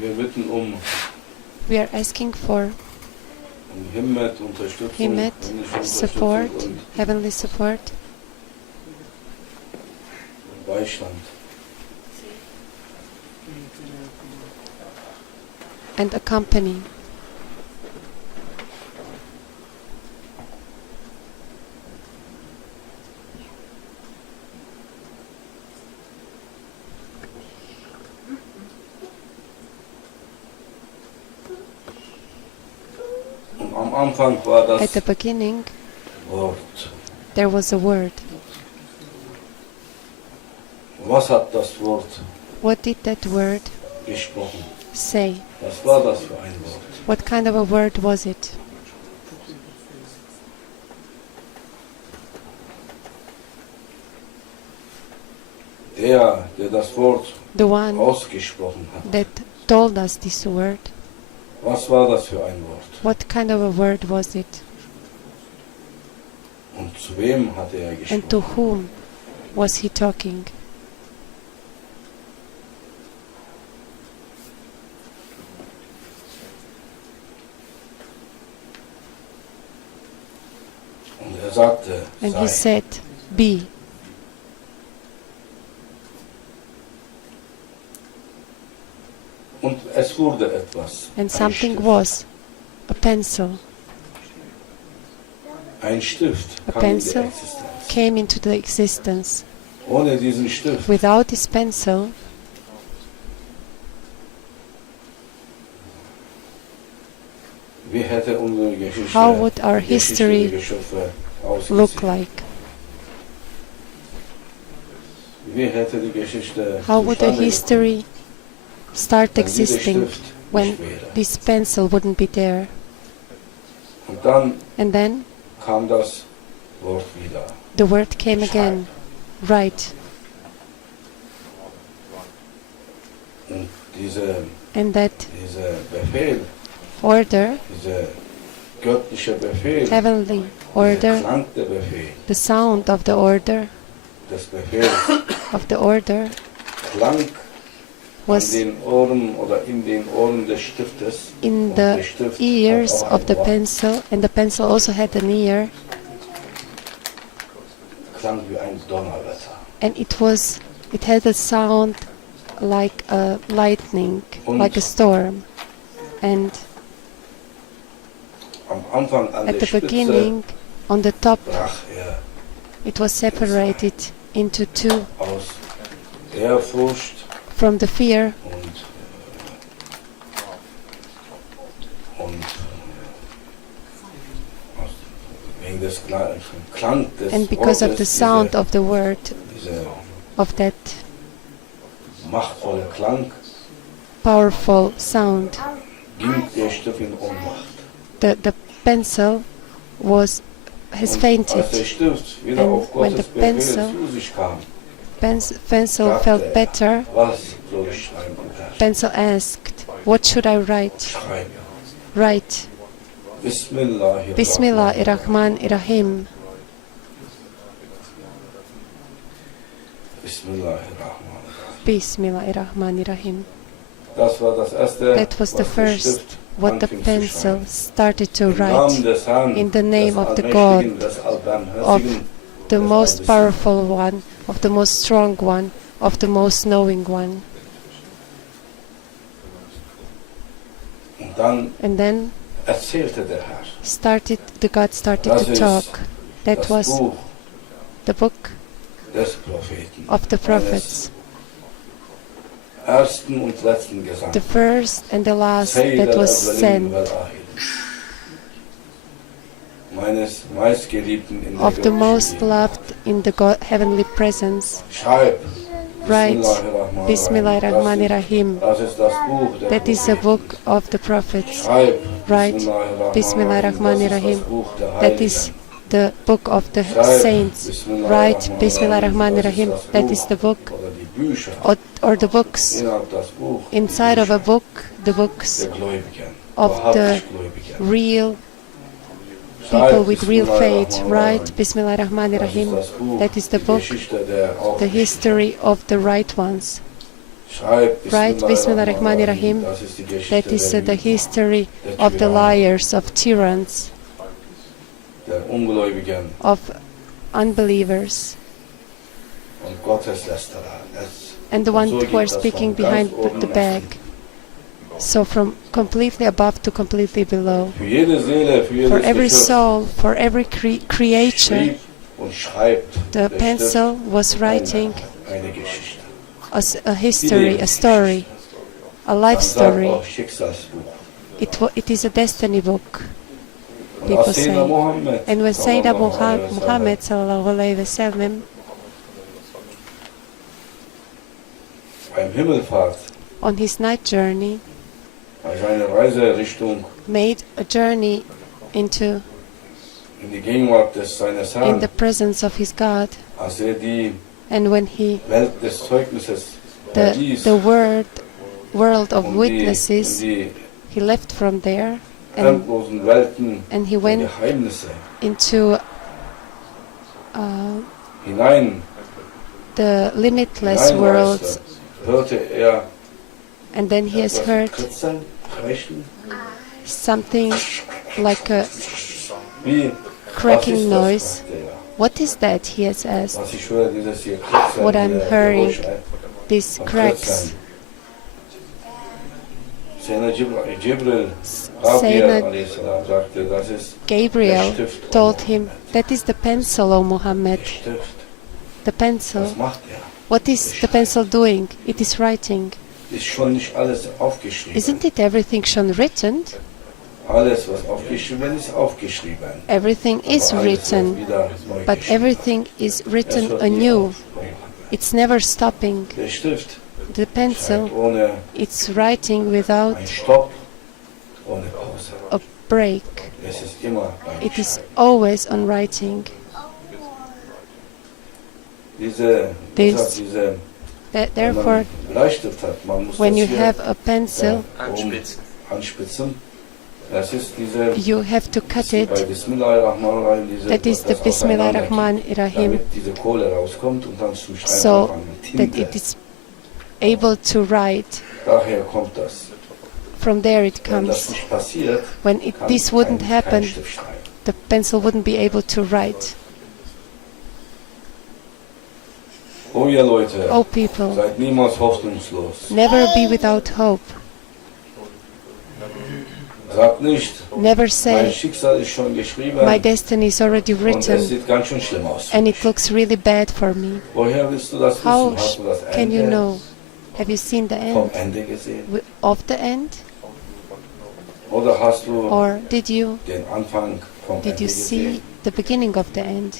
Wir bitten We are asking for Himmet, Unterstützung, Himmet, himmlische support, Unterstützung heavenly support, und Beistand. and accompany. Und am Anfang war das At the beginning, Wort. there was a word. Was hat das Wort What did that word gesprochen? say? Was war das für ein Wort? What kind of a word was it? Der das Wort The one ausgesprochen hat. that told us this word. Was war das für ein Wort? What kind of a word was it? Und zu wem hat er And to gesprochen? whom was he talking? Und er sagte, And he sei. said, be. Und es wurde etwas. And Ein something Stift. was. A pencil Ein Stift A kam in die pencil? Existenz. came into the existence. Ohne diesen Stift Without this pencil, wie hätte unsere Geschichte, how would our die Geschichte history der Geschöpfe look ausgesehen? like? Wie hätte die Geschichte How would the zustande history start gekommen, wenn dieser existing Stift when nicht wäre? this pencil wouldn't be there? Und dann And then kam das Wort wieder. the word came again. Right. Und dieser And that Befehl, order, dieser göttliche Befehl, heavenly dieser order, Klang der Befehl, the sound of the order, des Befehls of the order klang an was den Ohren oder in den Ohren des Stiftes. in Und der the Stift hat ears auch of ein the Wort. pencil, and the pencil also had an ear, Klang wie ein Donnerwetter. and it had a sound like a lightning, like a storm. And Am Anfang an at der the Spitze beginning, on the top, brach it was separated into two aus Ehrfurcht from the fear und wegen des Klang des and because of the Wortes, sound of the word, dieser of that machtvolle Klang, powerful sound, ging der Stift in Ohnmacht. the pencil has Und als der fainted. Stift wieder And auf when Gottes the Befehl pencil- zu sich kam, Pencil sagte felt er, better. was soll ich schreiben? Pencil asked, what should I write? Schreiben. Write Bismillahirrahmanirrahim. Bismillahirrahmanirrahim. Bismillahirrahmanirrahim. Bismillahirrahmanirrahim. Das war das erste, That was the was der first Stift what the anfing zu pencil schreiben. started to Im Namen write. des Herrn, in the name des of the Allmächtigen, God, des Allbarmherzigen, of the des most Allwissenden. powerful one, of the most strong one, of the most knowing one. Und dann And then erzählte der Herr, the God started Das to ist talk. That das was Buch the book des Propheten, of the prophets, eines ersten und letzten Gesangs, the first and the last Sayyid that was al-Awwalin sent, wal-Akhirin, meines meistgeliebten in der of the most göttlichen Liebe. loved in the heavenly presence. Schreib, Write Bismillahirrahmanirrahim. Bismillahirrahmanirrahim. Das ist das Buch der That is the Propheten. book of the prophets. Schreib, Write Bismillahirrahmanirrahim. That is the book of the saints. Write Bismillahirrahmanirrahim. That is the book Oder die Bücher or the books. innerhalb das Buch Inside of a book, the books der Gläubigen, of the wahrhaftig Gläubigen. real people with real faith. Write Bismillahirrahmanirrahim. That is the book, Geschichte der the Aufrichtigen. history of the right ones. Schreib Write Bismillahirrahmanirrahim. Das ist die Geschichte That is der the Lügen, history der of the Tyrannen, liars, of tyrants, der Ungläubigen of unbelievers, und Gotteslästerer. and the ones who are speaking behind the back. So from completely above to completely below. Für jede Seele, für For jedes every Geschöpf soul, for every creature, schrieb und schreibt the der pencil Stift was writing eine Geschichte. a history, a story, a life Man sagt story. auch Schicksalsbuch. It is a destiny book, Und people als say. Sayyidina Mohammed, And when Sayyidina sallallahu alaihi wasallam, Muhammad sallallahu alayhi wasallam beim Himmelfahrt on his night journey bei seiner Reise Richtung made a journey into in die Gegenwart seines in Herrn, the presence of his God, als die and when he Welt des Zeugnisses the verließ world of und witnesses, die he left from there fremdlosen Welten and he der went Geheimnisse into hinein the limitless worlds, hörte er and then he has etwas heard kritzeln, kreischen, something like a wie cracking was ist noise. das, fragte er. What is that? He has asked. Was ich höre, dieses hier Kritzeln, What I'm dieser hearing, Geräusch, these von cracks. Kritzeln. Sayyidina Jibril, Rabbi Sayyidina a.s. sagte, das ist Gabriel der Stift, told him, that is the pencil, O Muhammad. der Stift. The pencil. Was macht er? What is the pencil doing? It is writing. Ist schon nicht alles aufgeschrieben. Isn't it everything schon written? Alles, was aufgeschrieben ist, aufgeschrieben. Everything is Aber alles wird written, wieder neu but geschrieben. everything is Es written hört nie anew. auf. It's never stopping. Der Stift The pencil, schreibt ohne it's writing without einen Stopp, ohne Pause. a break. Es ist immer beim It is Schreiben. always on writing. Diese, This- diese, wenn Therefore, man einen Bleistift hat, man muss when das you hier have a pencil, anspitzen. Das ist diese, you have to cut it. bei Bismillahirrahmanirrahim, diese, That is the das auseinander, Bismillahirrahmanirrahim, damit diese Kohle rauskommt und dann zum Schreiben so anfangen mit that Tinte. it is able to write. Daher kommt das. From there it Wenn das comes. nicht passiert, When kann this wouldn't kein happen, Stift schreiben. the pencil wouldn't be able to write. Oh ihr Leute, Oh people, seid niemals hoffnungslos. never be without hope. Sagt nicht, Never mein say, Schicksal ist schon geschrieben my destiny is already und es written sieht ganz schön schlimm aus. and it looks really bad for me. Woher willst du das How wissen? Hast du das can you Ende know? Have you seen the vom end? Ende gesehen? Of the end? Oder hast du Or did you den Anfang vom Ende see gesehen? the beginning of the end?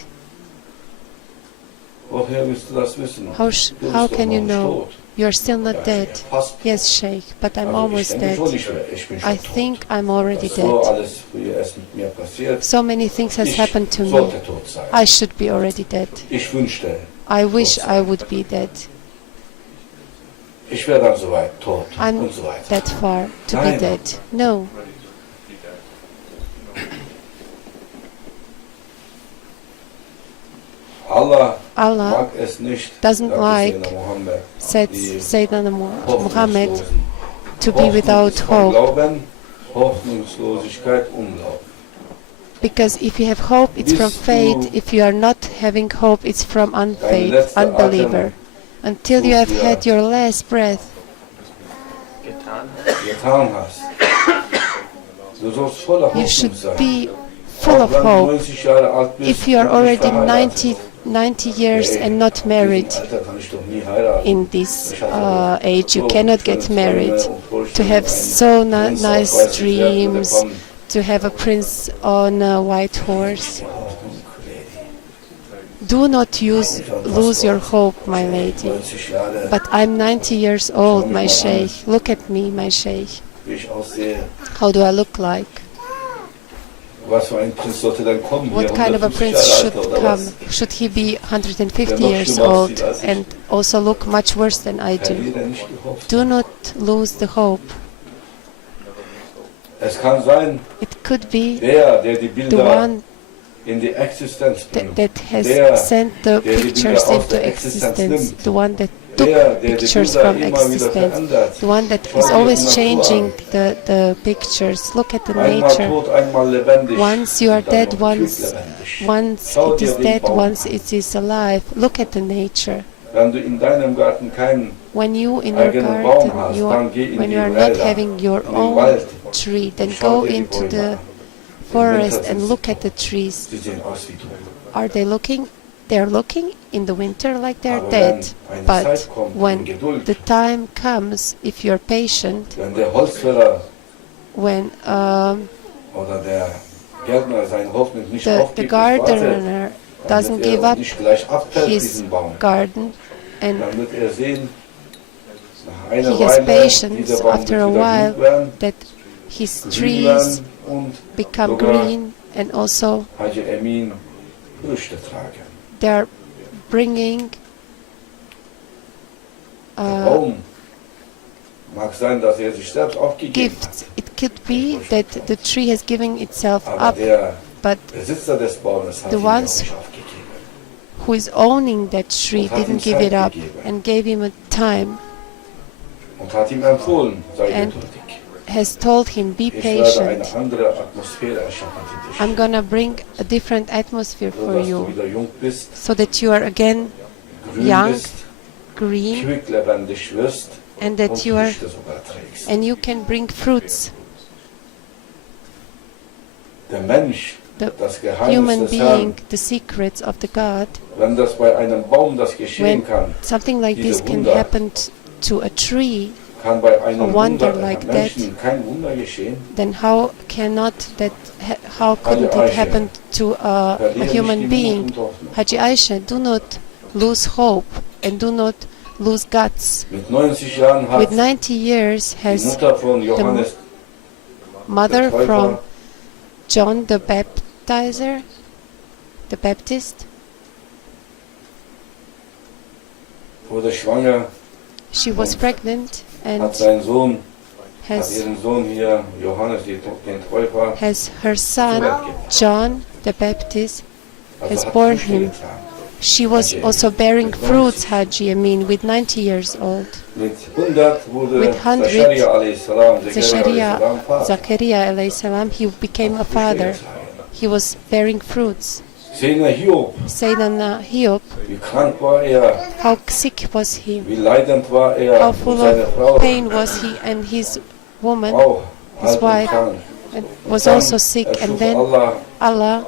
Woher willst du das wissen? How Du bist how doch can you noch know? tot. You're still not Ja, dead. fast. Yes, Sheikh, but I'm Also ich almost denke dead. schon, ich bin schon I tot. think I'm already Das so dead. alles, wie es mit mir passiert, So many things has ich happened to me. sollte tot sein. I should be already dead. Ich wünschte, I wish I would be dead. ich wäre dann soweit tot I'm und so weiter. that far to be Nein. dead. No. Allah Allah mag es nicht, doesn't sagte like, Sayyidina Mohammed, said die Sayyidina Muhammad, Hoffnungslosen. to be Hoffnung without ist vom hope. Glauben, Hoffnungslosigkeit, Unglauben. Because if you have hope, it's from Bis faith. du If you are not having hope, it's from unfaith, letzter unbeliever. Until you have tut had dir your last breath, getan hast. Du sollst voller you Hoffnung should sein. be full Auch of wenn du hope. 90 Jahre alt bist If you are und nicht already verheiratet. 90 years Hey, and not in married diesem Alter kann ich doch nie heiraten. in this Ich hatte age, you so cannot schöne get Träume married. und To Vorstellungen, have so einen Prinz auf nice weißem Pferd dreams, bekommen. to have a prince on a white horse. Hoffnung, Lady. Do not lose your hope, my lady. 90 Jahre, But I'm 90 years old, my sheikh. Look at me, my sheikh. wie ich aussehe. How do I look like? Was für ein Prinz sollte dann kommen? What Hier, kind of a 150 prince Jahre should alt oder come? was? Should he be 150 Der noch years schlimmer old aussieht als ich. and also look much worse than I do? Verliere nicht die Hoffnung. Do not lose the hope. Es kann sein, It could be der die the Bilder one in die Existenz bringt, that has der sent the die Bilder pictures aus into der Existenz existence, nimmt, the one that took der die pictures Bilder from immer wieder existence, verändert. the one that Schau is dir always die Natur changing an. the pictures. Look at the Einmal nature. tot, einmal lebendig. Once you are und dann dead, noch once quicklebendig. Schau it is dir den dead, Baum once an. it is alive. Look at the nature. Wenn du in deinem Garten keinen When you in your eigenen Baum garden, hast, you are, dann geh in when die you are not Wälder, having your in den own Wald tree, then und schau go dir die into Bäume the an. forest Im Winter and sind look sie at the tot. trees. Sie sehen aus wie tot. Are they looking? They're looking in the winter like they're Aber dead. wenn eine But Zeit kommt, in when Geduld, the time comes, if you're patient, wenn der Holzfäller when oder der Gärtner seine Hoffnung nicht the aufgibt und wartet, gardener dann doesn't wird give er up nicht gleich abfällt, his diesen Baum. garden and Dann wird er sehen, nach einer he has Weile, patience dieser Baum after a wird wieder while gut werden, that his grün trees werden und become sogar green and also Haji Emin Früchte tragen. they're bringing Der Baum mag sein, dass er sich selbst aufgegeben gifts. It could be that the tree has given itself hat. Aber up, der but Besitzer des Baumes hat the ihn auch ones nicht aufgegeben. who is owning that tree Und hat ihm didn't give it Zeit up gegeben. and gave him a time, Und hat ihm empfohlen, sei And geduldig. has told him, be Ich werde eine patient. andere Atmosphäre erschaffen für dich, I'm gonna bring a different atmosphere for sodass du you, wieder jung bist, so that you are again grün young, bist, green, quicklebendig wirst and und that you are Früchte sogar trägst. and you can bring fruits. Der Mensch, The das Geheimnis human des Herrn, being, the secrets of the God, wenn das bei einem Baum das geschehen when kann, something like diese this can Wunder, happen to a tree, kann bei einem a wonder Wunder like einem Menschen kein Wunder geschehen. then how couldn't it happen to a Verliere human nicht die Mut being? und Hoffnung. Haji Aisha, do not lose hope and do not lose guts. Mit 90 Jahren hat With 90 years die has Mutter von Johannes mother der from Täufer John the Baptizer, the Baptist, wurde schwanger, she was pregnant hat and seinen Sohn, hat has ihren Sohn hier, Johannes den Täufer, has her son John the Baptist also has hat born Früchte him. getragen. She was also bearing fruits, Haji Amin, with 90 years old. Mit 100 wurde With 100, Zachariah a.s., Zachariah, Vater. Zachariah alayhi salam, he became a father. He was bearing fruits. Sehen wir Hiob, Sayyidina Hiob, wie krank war er, how sick was he? wie leidend war er How und full seine Frau, of pain was he? And his woman auch his alt und wife, krank. and was Dann also sick. And erschuf then Allah Allah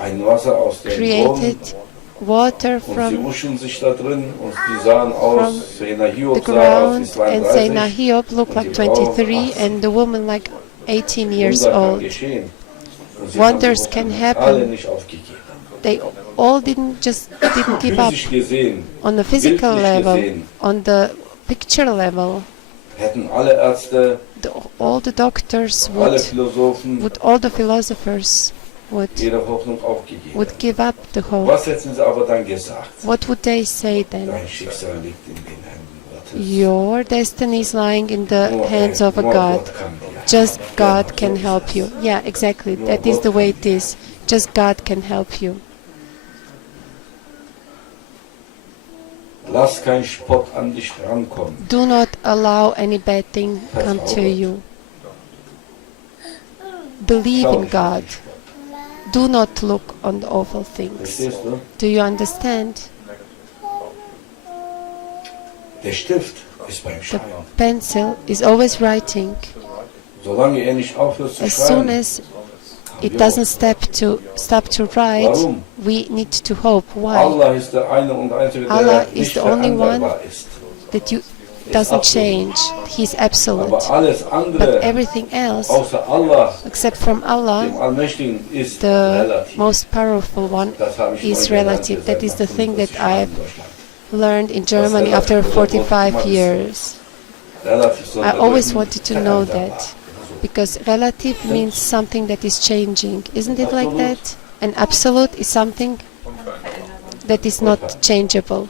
ein Wasser aus dem Boden created water und sie from wuschen sich da drin und die sahen aus, Sayyidina the Hiob sah aus wie ground, and Sayyidina 32. Hiob looked like 23, and the woman like 18 years Wunder kann old. geschehen. Und sie Wonders haben die can Hoffnung alle happen. nicht aufgegeben. They all didn't give up Physisch gesehen, on the physical bildlich level, gesehen, on the picture level. hätten alle Ärzte, All the doctors alle Philosophen all the philosophers ihre Hoffnung aufgegeben. would give up the hope. Was hätten sie aber dann gesagt? What would they say then? Dein Schicksal liegt in den Händen Gottes. Your destiny is lying in the hands of a Nur God. Gott kann dir Just helfen. God Genau, can so ist help es. you. Yeah, exactly. That is the way it is. Just God can help you. Lass kein Spott an dich rankommen. Do not allow any bad thing come to you. Believe in God. Do not look on the awful things. Verstehst du? Do you understand? Der Stift ist beim The Schreiben. pencil is always writing. Solange er nicht aufhört zu As soon schreiben, as it doesn't stop to write, Warum? we need to hope. Why? Allah ist der eine und einzige, Allah der is nicht the only one veränderbar ist. That you doesn't absolut. change. He's absolute. Aber alles But andere, everything else, außer Allah, except from dem Allah, Allmächtigen, ist the relativ. most powerful one Das habe ich is neu gelernt, relative. seit That is the thing that 45 Jahren I've in Deutschland. learned in Germany after 45 years. Relativ soll I always bedeuten, wanted to know veränderbar. that. Because relative means something that is changing. Isn't it like Absolute. that? And absolute is something that is not changeable.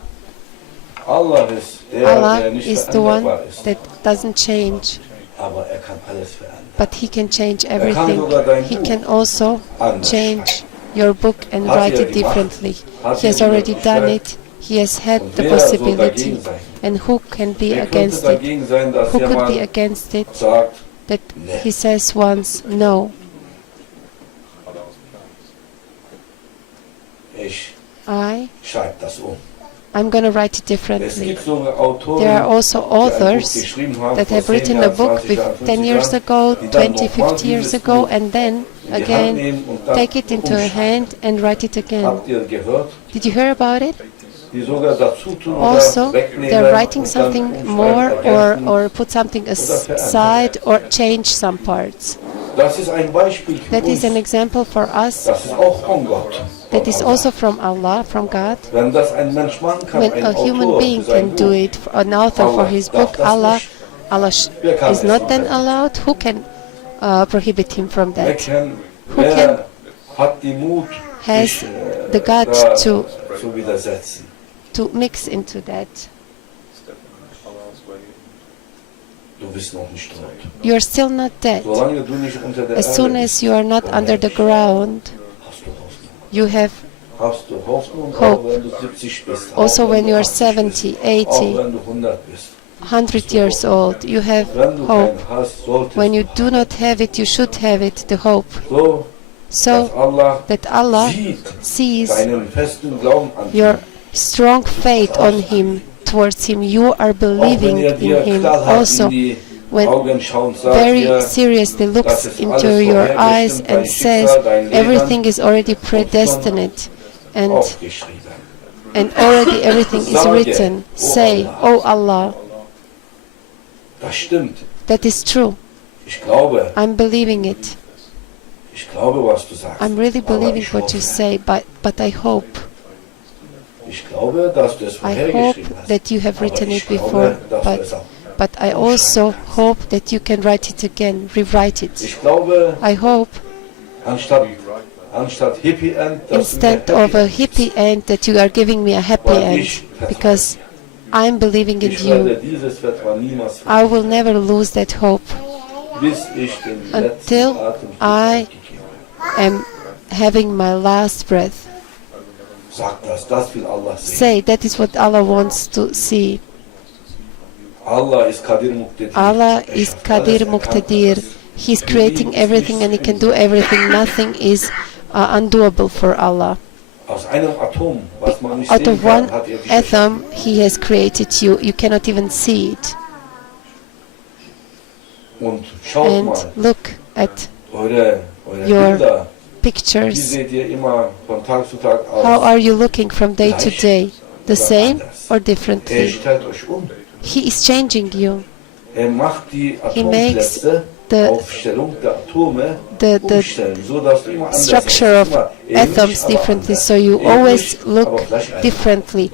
Allah ist der, Allah der nicht is the one veränderbar ist. that doesn't change, Aber er kann alles verändern. but He can change kann everything. sogar dein He Buch can also anders change your book and Hat write er it die Macht? differently. Hat He er has die already done Möglichkeit? it. He has had Und the wer soll possibility. dagegen sein? And who can be Wer könnte against it? dagegen sein, dass Who er could be mal against it? sagt, That Nee. he says once, no, ich schreibe das um. I'm going to write it Es differently. gibt sogar Autoren, There are also die ein Buch authors geschrieben haben that vor have 10 written a Jahren, book 20 Jahren, 10 50 years Jahren, ago, die dann 20, nochmal 50 years dieses ago, Buch and then in die Hand again nehmen und dann take it into a umschreiben. hand and write it again. Habt ihr gehört? Did you hear about it? Die sogar dazu tun Also, oder wegnehmen they're writing und dann something umschreiben, more ergänzen. or put something aside or change some parts. Das ist ein Beispiel für That uns. is an example for us. Das ist auch von Gott. That von is Allah. also from Allah, from God. Wenn das ein Mensch machen kann, When ein a human Autor being für sein can do Buch, it, an author for Allah his darf book, das Allah, nicht. Allah Wer kann is es not then machen? allowed. Who can prohibit him from Wer, that? wer hat die Mut, Has sich the God da to zu widersetzen? mix into that? Du bist noch nicht tot. You are still not dead. Solange du nicht unter der As soon Erde as you are not under the ground, hast du Hoffnung. you have Hast du Hoffnung, Hope. auch wenn du 70 bist. also auch when you are 80 bist, 70, auch 80, wenn du 100 bist. 100 years old, you have Wenn du hope. keinen hast, solltest When you do not have it, you should have it, the hope. so, So dass Allah that Allah sieht sees deinen festen Glauben an your strong faith on Him, towards Him. You are auch wenn believing er in dir Him. knallhart Also, in die when Augen schaut und sagt very dir, seriously das looks ist into alles your vorherbestimmt, eyes dein and says, Schicksal, dein Leben everything is already predestined and aufgeschrieben. already everything is Sage, written. "O Say, Allah." oh Allah, Das stimmt. that is true. Ich glaube, I'm believing it. was du sagst. I'm really Aber believing ich what you hoffe, say, but I hope. Ich glaube, dass du es I hope vorhergeschrieben hast. that you have Aber written ich it glaube, before, dass du es auch. but I also hope that you can write it again, rewrite it. Ich glaube, I hope anstatt Hippie End, dass du mir instead of a Happy hippie end that you are giving me a happy Weil end, ich vertraue because I'm believing in Ich werde you. dieses Vertrauen niemals I will never lose that hope bis ich den letzten until Atemzug I gegeben habe. am having my last breath. Sag das will Allah sehen. Say, that is what Allah wants to see. Allah ist Qadir Muqtadir. Allah Er is schafft Qadir alles, er kann Muqtadir. alles. He's creating everything and He can do everything. Nothing is undoable for Allah. Aus einem Atom, was man nicht Out sehen of kann, one hat er dich atom, He has created you. You cannot even see it. geschaffen. Und schaut And mal, look at eure your Bilder, wie pictures. seht ihr immer von Tag zu Tag aus? How are you looking from day to day? The same or Er differently? stellt euch um. He is changing you. Er macht die He makes Atomplätze, the- Aufstellung der Atome the umstellen, so dass du immer anders structure of siehst. Immer ähnlich, atoms aber differently, anders. so you Ähnlich, always aber look gleich anders. differently.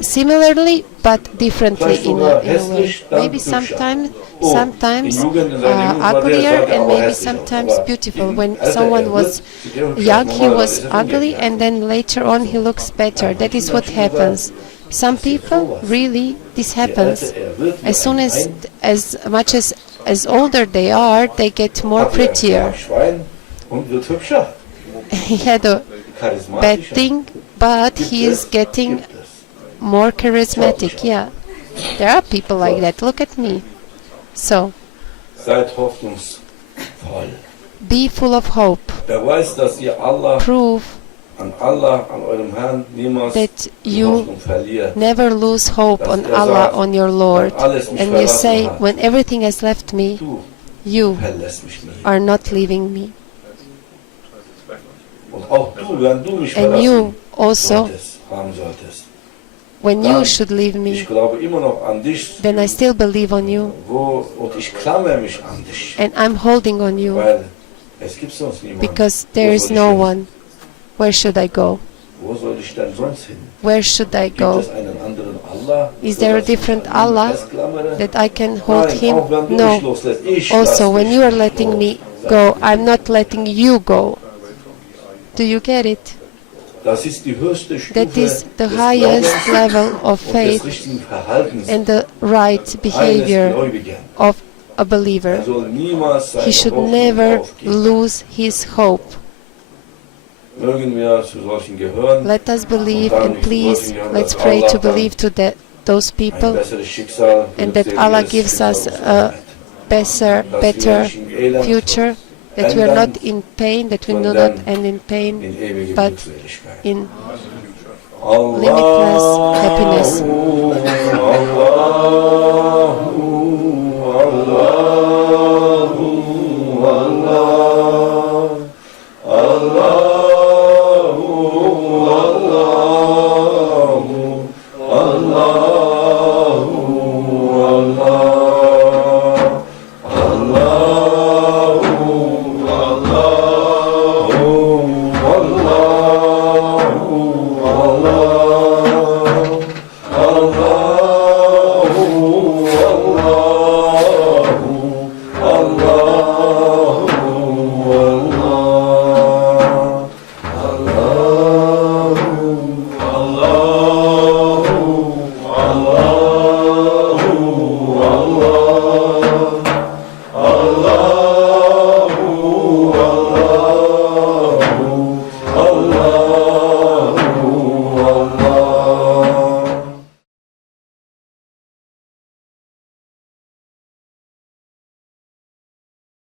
Similarly, but differently Vielleicht in sogar a way. hässlich, dann Maybe hübscher. sometimes, Oh, sometimes in Jugend, in seiner Jugend war der, uglier sah der and aber maybe hässlich aus. sometimes Aber beautiful. im When Alter someone er was wird, sieht er hübsch aus. young, he Normalerweise was ist es ugly, umgekehrt. and then later on he looks better. That is what happens. Some people, really, this Je happens. älter er wird, wie As soon ein as much as older they are, they get more hat er prettier. ein Schwein und wird hübscher, He had a bad charismatischer. thing, but Gibt he is es? getting Gibt es. more charismatic. Yeah, there are people like that. Look at me. So Seid hoffnungsvoll. be full of hope. Wer weiß, dass ihr Prove an eurem Herrn, niemals that die you Hoffnung verliert. never lose hope on Dass er Allah, sagt, on your Lord. wenn alles mich And you verlassen say, hat, when everything has left me, Du you verlässt mich nie. are not leaving me. Und auch du, wenn du mich And verlassen you also, haben solltest. when you should leave me, Ich glaube immer noch an dich, then I still believe on you. und ich klammere mich an dich, And I'm holding on you weil es gibt sonst niemanden. because there Wo is soll ich no hin? one. Where should I go? Wo soll ich denn sonst hin? Where should I Gibt go? es einen anderen Allah? Is there a sodass ich different an ihn Allah festklammere? that I can hold Nein, him? auch wenn du mich No. loslässt, ich Also, lass when dich you are nicht letting los, me sagt go, Jesus. I'm not letting you go. Do you get it? Das ist die höchste That Stufe is the des highest Glaubens level of und des faith richtigen Verhaltens and the right eines behavior Gläubigen. of a believer. Er soll niemals seine He should Hoffnung never aufgeben. lose his hope. Mögen wir zu solchen gehören, Let us believe, and please, let's pray to believe to those ein people, besseres Schicksal, and that Allah gives us a better future, that we are not in pain, that we do not end in pain, in ewige but Glückseligkeit. in limitless happiness. Allah